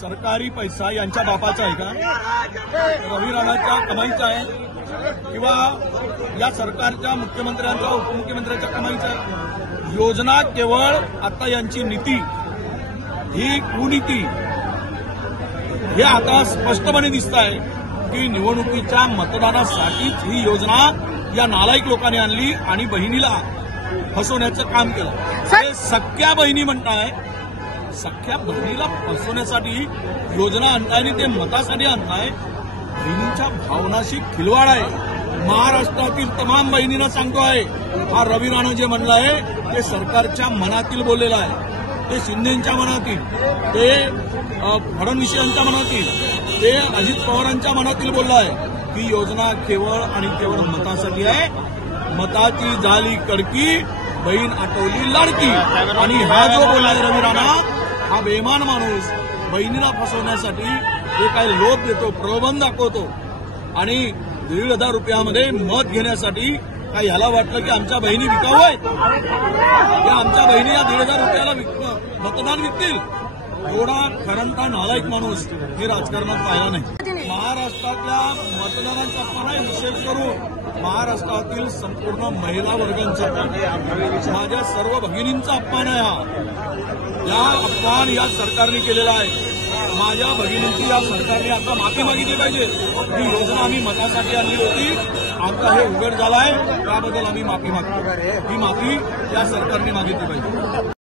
सरकारी पैसा यांच्या बापाचा आहे का? रवी राणाच्या कमाईचा आहे किंवा या सरकारच्या मुख्यमंत्र्यांचा उपमुख्यमंत्र्यांच्या कमाईचा आहे? योजना केवळ आता यांची नीती ही कुनीती हे आता स्पष्टपणे दिसत आहे की निवडणुकीच्या मतदानासाठीच ही योजना या नालायक लोकांनी आणली आणि बहिणीला फसवण्याचं काम केलं। हे सख्या बहिणी म्हणताय, सख्या बहिणीला फसवण्यासाठी योजना आणताय आणि ते मतासाठी आणताय। बहिणींच्या भावनाशी खिलवाड आहे। महाराष्ट्रातील तमाम बहिणींना सांगतो आहे, हा रवी राणा जे म्हणलं आहे ते सरकारच्या मनातील बोललेलं आहे, ते शिंदेंच्या मनातील, ते फडणवीसांच्या मनातील, ते अजित पवारांच्या मनातील बोललं आहे की योजना केवळ आणि केवळ मतासाठी आहे। मताची झाली कडकी, बहीण आठवली लाडकी। आणि हा जो बोललाय रवी राणा, हा बेमान माणूस बहिणीला फसवण्यासाठी जे काही लोभ देतो, प्रलोभन दाखवतो आणि 1,500 रुपयामध्ये मत घेण्यासाठी काय ह्याला वाटलं की आमच्या बहिणी विकाऊ आहेत, या आमच्या बहिणी या 1,500 रुपयाला मतदान विकतील? एवढा खरंता नालायक माणूस हे राजकारणात पाहिला नाही। महाराष्ट्रातल्या मतदारांचा अपमान, विशेष करून महाराष्ट्रातील संपूर्ण महिला वर्गांचा, माझ्या सर्व भगिनींचा अपमान आहे हा। या अपमान या सरकारने केलेला आहे। माझ्या भगिनींची या सरकारने आता माफी मागितली पाहिजे। ही योजना आम्ही मतासाठी आणली होती, आता हे उघड झालं आहे, त्याबद्दल आम्ही माफी मागतो। ही माफी या सरकारने मागितली पाहिजे।